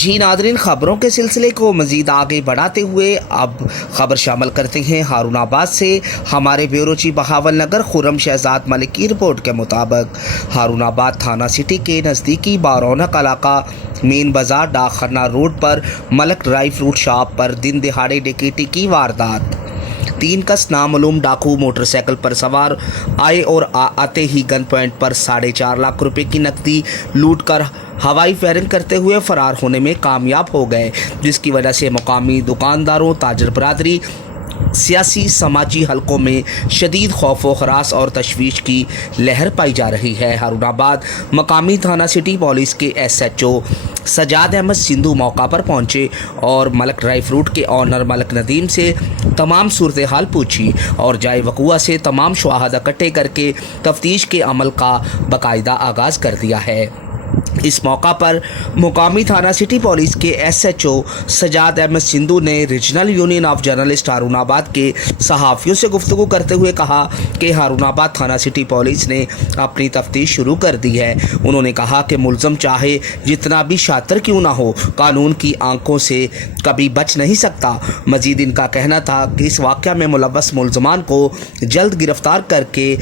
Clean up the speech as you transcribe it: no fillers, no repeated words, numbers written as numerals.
जी Nadreen, खबरों के सिलसिले को मज़ीद आगे बढ़ाते हुए अब खबर शामिल करते हैं हारूनाबाद से। हमारे ब्यूरो चीफ बहावल नगर खुर्रम शहजाद मलिक की रिपोर्ट के मुताबिक हारूनाबाद थाना सिटी के नज़दीकी बारौनक इलाका मेन बाज़ार डाकखाना रोड पर मलक ड्राई फ्रूट शॉप पर दिन दिहाड़े डकैती की वारदात। 3 कस नामालूम डाकू मोटरसाइकिल पर सवार आए और आते ही गन पॉइंट पर 4.5 लाख रुपए की नकदी लूट कर हवाई फायरिंग करते हुए फरार होने में कामयाब हो गए, जिसकी वजह से मकामी दुकानदारों, ताजर बरादरी, सियासी समाजी हलकों में शदीद खौफ व हरास और तशवीश की लहर पाई जा रही है। हारूनाबाद मकामी थाना सिटी पुलिस के SHO सजाद अहमद सिंधु मौका पर पहुंचे और मलक ड्राई फ्रूट के ऑनर मलक नदीम से तमाम सूरत हाल पूछी और जाए वक़ुआ से तमाम शवाहद इकट्ठे करके तफ्तीश के अमल का बाकायदा आगाज़ कर दिया है। इस मौका पर मुकामी थाना सिटी पुलिस के SHO सजाद अहमद सिंधु ने regional union of journalist Harunabad के सहाफ़ियों से गुफ्तगू करते हुए कहा कि हारूनाबाद थाना सिटी पुलिस ने अपनी तफ्तीश शुरू कर दी है। उन्होंने कहा कि मुलज़म चाहे जितना भी शातिर क्यों ना हो, कानून की आंखों से कभी बच नहीं सकता। मजीद इनका कहना था कि इस वाक़या में मुलव्वस मुलज़मान को जल्द गिरफ्तार करके